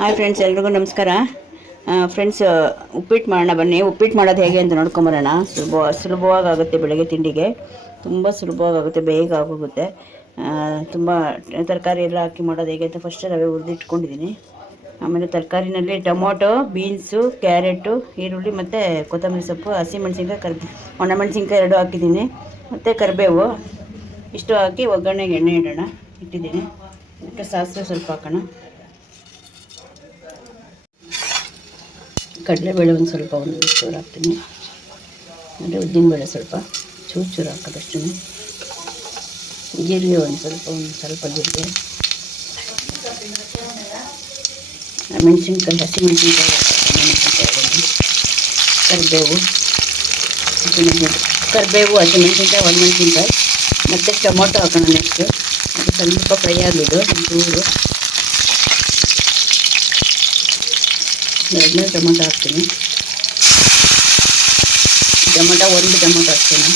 Hi friends, ಎಲ್ರಿಗೂ ನಮಸ್ಕಾರ. Friends, ಉಪ್ಪಿಟ್ಟು ಮಾಡೋಣ ಬನ್ನಿ. ಉಪ್ಪಿಟ್ಟು ಮಾಡೋದು ಹೇಗೆ ಅಂತ ನೋಡ್ಕೊಂಬರೋಣ. ಸುಲಭವಾಗಿ ಆಗುತ್ತೆ. ಬೆಳಗ್ಗೆ ತಿಂಡಿಗೆ ತುಂಬ ಸುಲಭವಾಗುತ್ತೆ, ಬೇಗ ಆಗೋಗುತ್ತೆ. ತುಂಬ ತರಕಾರಿ ಎಲ್ಲ ಹಾಕಿ ಮಾಡೋದು ಹೇಗೆ ಅಂತ ಫಸ್ಟ್ ರವೆ ಹುರಿದಿಟ್ಕೊಂಡಿದ್ದೀನಿ. ಆಮೇಲೆ ತರಕಾರಿನಲ್ಲಿ ಟೊಮೊಟೊ, ಬೀನ್ಸು, ಕ್ಯಾರೆಟು, ಈರುಳ್ಳಿ ಮತ್ತು ಕೊತ್ತಂಬರಿ ಸೊಪ್ಪು, ಹಸಿಮೆಣ್ಸಿನ್ಕಾಯಿ, ಒಣಮೆಣ್ಸಿನ್ಕಾಯಿ ಎರಡು ಹಾಕಿದ್ದೀನಿ. ಮತ್ತು ಕರಿಬೇವು ಇಷ್ಟು ಹಾಕಿ ಒಗ್ಗರಣೆಗೆ ಎಣ್ಣೆ ಇಟ್ಟಿದ್ದೀನಿ. ಮತ್ತು ಸಾಸಿವೆ ಸ್ವಲ್ಪ ಹಾಕೋಣ. ಕಡಲೆಬೇಳೆ ಒಂದು ಸ್ವಲ್ಪ ಚೂರು ಹಾಕ್ತೀನಿ. ಮತ್ತು ಉದ್ದಿನಬೇಳೆ ಸ್ವಲ್ಪ ಚೂರು ಹಾಕೋದಷ್ಟು. ಜೀರಿಗೆ ಒಂದು ಸ್ವಲ್ಪ ಜೀರಿಗೆ, ಮೆಣಸಿನ್ಕಾಯಿ, ಹಸಿಮೆಣ್ಸಿನ್ಕಾಯಿ, ಕರಿಬೇವು, ಹಸಿಮೆಣ್ಸಿನ್ಕಾಯಿ, ಒಣಮೆಣ್ಸಿನ್ಕಾಯಿ ಮತ್ತು ಟೊಮೊಟೊ ಹಾಕೋಣ. ನೆಕ್ಸ್ಟು ಅದು ಸ್ವಲ್ಪ ಫ್ರೈ ಆಗಿದ್ದು ಚೂರು ಎರಡನೇ ಟೊಮೊಟೊ ಹಾಕ್ತೀನಿ. ಒಂದು ಟೊಮೊಟೊ ಹಾಕ್ತೀನಿ.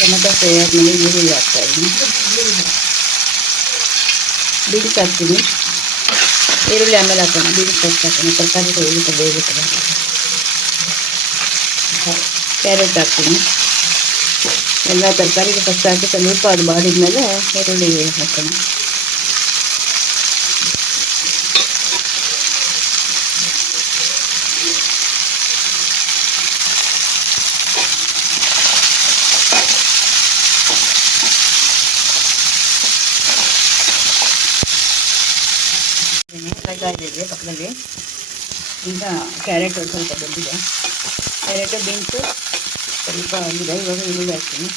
ಟೊಮೊಟೊ ಫ್ರೈ ಆದಮೇಲೆ ಈರುಳ್ಳಿ ಹಾಕ್ತಾಯಿದ್ದೀನಿ. ಬೀನ್ಸ್ ಹಾಕ್ತೀನಿ. ಈರುಳ್ಳಿ ಆಮೇಲೆ ಹಾಕೋಣ. ಬೀನ್ಸ್ ಹಾಕ್ತೀನಿ. ತರಕಾರಿ ಬೇಯಿಸುತ್ತಲ್ಲ. ಕ್ಯಾರೆಟ್ ಹಾಕ್ತೀನಿ. ಎಲ್ಲ ತರಕಾರಿಗೆ ಫಸ್ಟ್ ಹಾಕಿ ಸ್ವಲ್ಪ ಅದು ಬಾಡಿದ್ಮೇಲೆ ಈರುಳ್ಳಿ ಹಾಕೋಣ. ಇದೆ ಪಕ್ಕದಲ್ಲಿ. ಈಗ ಕ್ಯಾರೆಟ್ ಸ್ವಲ್ಪ ಬಂದಿದೆ. ಕ್ಯಾರೆಟು, ಬೀನ್ಸು ಸ್ವಲ್ಪ ಆಗಿದೆ. ಇವಾಗ ಈರುಳ್ಳಿ ಹಾಕ್ತೀನಿ.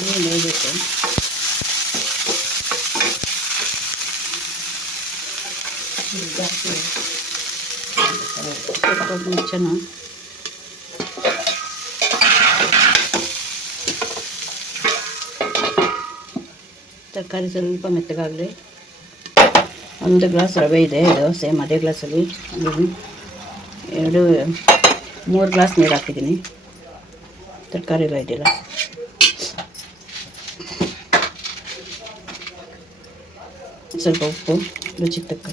ನೀರು ಬೇಯಬೇಕು. ಮುಚ್ಚೋಣ. ತರಕಾರಿ ಸ್ವಲ್ಪ ಮೆತ್ತಗಾಗಲಿ. ಒಂದು ಗ್ಲಾಸ್ ರವೆ ಇದೆ, ಇದು ಸೇಮ್ ಅದೇ ಗ್ಲಾಸಲ್ಲಿ 3 ಗ್ಲಾಸ್ ನೀರು ಹಾಕಿದ್ದೀನಿ. ತರಕಾರಿ ಎಲ್ಲ ಇದೆಯಲ್ಲ. ಸ್ವಲ್ಪ ಉಪ್ಪು ರುಚಿಗೆ ತಕ್ಕ.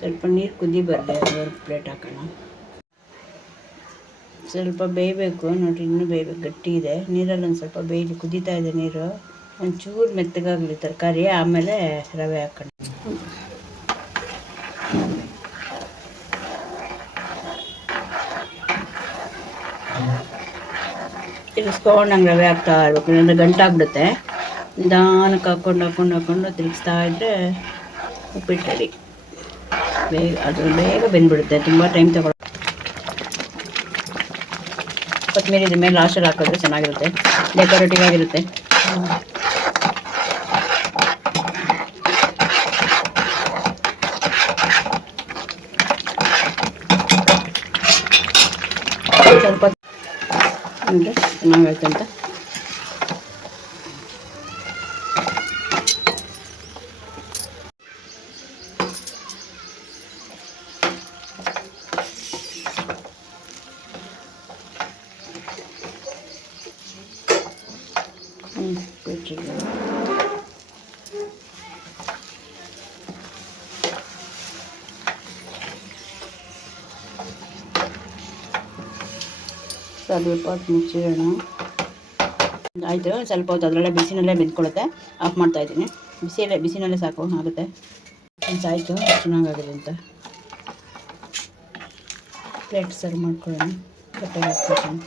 ಸ್ವಲ್ಪ ನೀರು ಕುದಿ ಬರಲಿ, ಅದು ಪ್ಲೇಟ್ ಹಾಕೋಣ. ಸ್ವಲ್ಪ ಬೇಯಬೇಕು ನೋಡಿರಿ, ಇನ್ನೂ ಬೇಯಬೇಕು. ಗಟ್ಟಿ ಇದೆ. ನೀರಲ್ಲಿ ಒಂದು ಸ್ವಲ್ಪ ಬೇಯಲಿ. ಕುದೀತಾ ಇದೆ ನೀರು. ಒಂಚೂರು ಮೆತ್ತಗಾಗಲಿ ತರಕಾರಿ, ಆಮೇಲೆ ರವೆ ಹಾಕೋಣ. ತಿರ್ಗಿಸ್ಕೊಂಡು ನಂಗೆ ರವೆ ಹಾಕ್ತಾ ಇರ್ಬೇಕು, ಇಲ್ಲಾಂದರೆ ಗಂಟಾಗ್ಬಿಡುತ್ತೆ. ನಿಧಾನಕ್ಕೆ ಹಾಕ್ಕೊಂಡು ತಿರುಗಿಸ್ತಾ ಇದ್ದರೆ ಉಪ್ಪಿಟ್ಟು ರೆಡಿ. ಬೇಗ ಬೆಂದ್ಬಿಡುತ್ತೆ. ತುಂಬ ಟೈಮ್ ತಗೊಳ್ಳೋ. ಕೊತ್ತಂಬರಿ ಇದ್ರ ಮೇಲೆ ಲಾಸ್ಟಲ್ಲಿ ಹಾಕಿದ್ರೆ ಚೆನ್ನಾಗಿರುತ್ತೆ, ಡೆಕೋರೇಟಿವ್ ಆಗಿರುತ್ತೆ. ಸ್ವಲ್ಪ ಅಂದರೆ ಚೆನ್ನಾಗಾಯ್ತು ಅಂತ. ಸ್ವಲ್ಪ ಹೊತ್ತು ಮುಚ್ಚಿಡೋಣ. ಆಯಿತು. ಸ್ವಲ್ಪ ಹೊತ್ತು ಅದರಲ್ಲೇ ಬಿಸಿನಲ್ಲೇ ಬೆಂದ್ಕೊಳ್ಳುತ್ತೆ. ಆಫ್ ಮಾಡ್ತಾಯಿದ್ದೀನಿ. ಬಿಸಿನಲ್ಲೇ ಸಾಕು ಆಗುತ್ತೆ. ಆಯಿತು, ಚೆನ್ನಾಗಾಗಿದೆ ಅಂತ. ಪ್ಲೇಟ್ ಸರ್ವ್ ಮಾಡ್ಕೊಳ್ಳೋಣ. ಕಟ್ಟೆಗೆ ಹಾಕ್ತೀನಿ.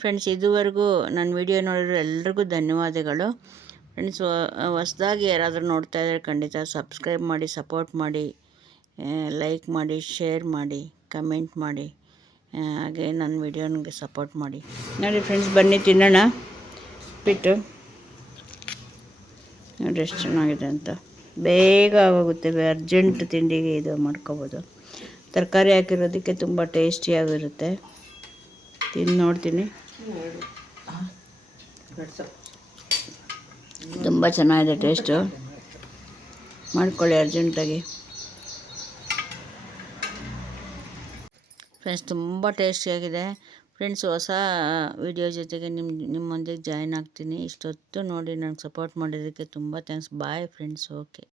ಫ್ರೆಂಡ್ಸ್, ಇದುವರೆಗೂ ನನ್ನ ವಿಡಿಯೋ ನೋಡಿರೋ ಎಲ್ರಿಗೂ ಧನ್ಯವಾದಗಳು. ಫ್ರೆಂಡ್ಸ್, ಹೊಸ್ದಾಗಿ ಯಾರಾದರೂ ನೋಡ್ತಾ ಇದ್ದರೆ ಖಂಡಿತ ಸಬ್ಸ್ಕ್ರೈಬ್ ಮಾಡಿ, ಸಪೋರ್ಟ್ ಮಾಡಿ, ಲೈಕ್ ಮಾಡಿ, ಶೇರ್ ಮಾಡಿ, ಕಮೆಂಟ್ ಮಾಡಿ, ಹಾಗೆ ನನ್ನ ವಿಡಿಯೋನಿಗೆ ಸಪೋರ್ಟ್ ಮಾಡಿ. ನೋಡಿ ಫ್ರೆಂಡ್ಸ್, ಬನ್ನಿ ತಿನ್ನೋಣ ಉಪ್ಪಿಟ್ಟು. ನೋಡಿ ಎಷ್ಟು ಚೆನ್ನಾಗಿದೆ ಅಂತ. ಬೇಗ ಆಗೋಗುತ್ತೆ, ಅರ್ಜೆಂಟ್ ತಿಂಡಿಗೆ ಇದು ಮಾಡ್ಕೋಬೋದು. ತರಕಾರಿ ಹಾಕಿರೋದಕ್ಕೆ ತುಂಬ ಟೇಸ್ಟಿಯಾಗಿರುತ್ತೆ. ತಿಂದು ನೋಡ್ತೀನಿ, ತುಂಬ ಚೆನ್ನಾಗಿದೆ ಟೇಸ್ಟು. ಮಾಡ್ಕೊಳ್ಳಿ ಅರ್ಜೆಂಟಾಗಿ ಫ್ರೆಂಡ್ಸ್, ತುಂಬ ಟೇಸ್ಟಿಯಾಗಿದೆ. ಫ್ರೆಂಡ್ಸ್, ಹೊಸ ವಿಡಿಯೋ ಜೊತೆಗೆ ನಿಮ್ಮೊಂದಿಗೆ ಜಾಯ್ನ್ ಆಗ್ತೀನಿ. ಇಷ್ಟೊತ್ತು ನೋಡಿ ನನಗೆ ಸಪೋರ್ಟ್ ಮಾಡಿದ್ದಕ್ಕೆ ತುಂಬ ಥ್ಯಾಂಕ್ಸ್. Bye friends. ಓಕೆ.